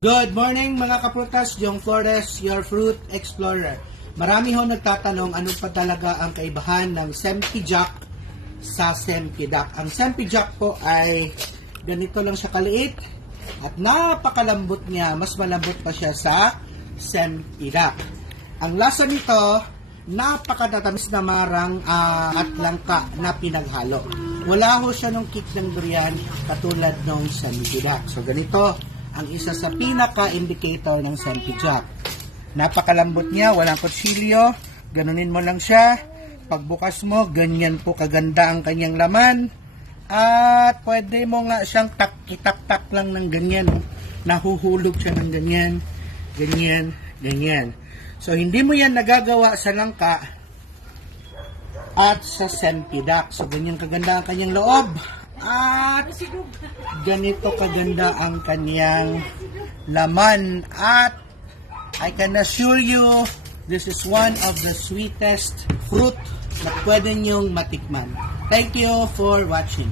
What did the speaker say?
Good morning mga kaprutas, Jong Flores, your fruit explorer. Marami ho nagtatanong ano pa talaga ang kaibahan ng Sempijak sa Sempidak. Ang Sempijak po ay ganito lang siya kaliit at napakalambot niya, mas malambot pa siya sa Sempidak. Ang lasa nito, napakatatamis na marang at langka na pinaghalo. Wala ho siya nung kick ng durian katulad ng Sempidak. So ganito ang isa sa pinaka-indicator ng Sempijak. Napakalambot niya, walang kutsilyo, ganunin mo lang siya. Pagbukas mo, ganyan po kaganda ang kanyang laman. At pwede mo nga siyang itak-tak lang ng ganyan. Nahuhulog siya ng ganyan, ganyan, ganyan. So, hindi mo yan nagagawa sa langka at sa Sempidak. So, ganyan kaganda ang kanyang loob. At ganito kaganda ang kanyang laman. At I can assure you, this is one of the sweetest fruit na pwede nyong matikman. Thank you for watching.